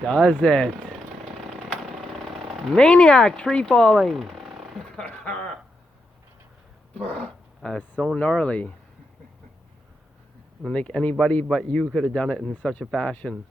Does it? Maniac tree falling. That's so gnarly. I think anybody but you could have done it in such a fashion.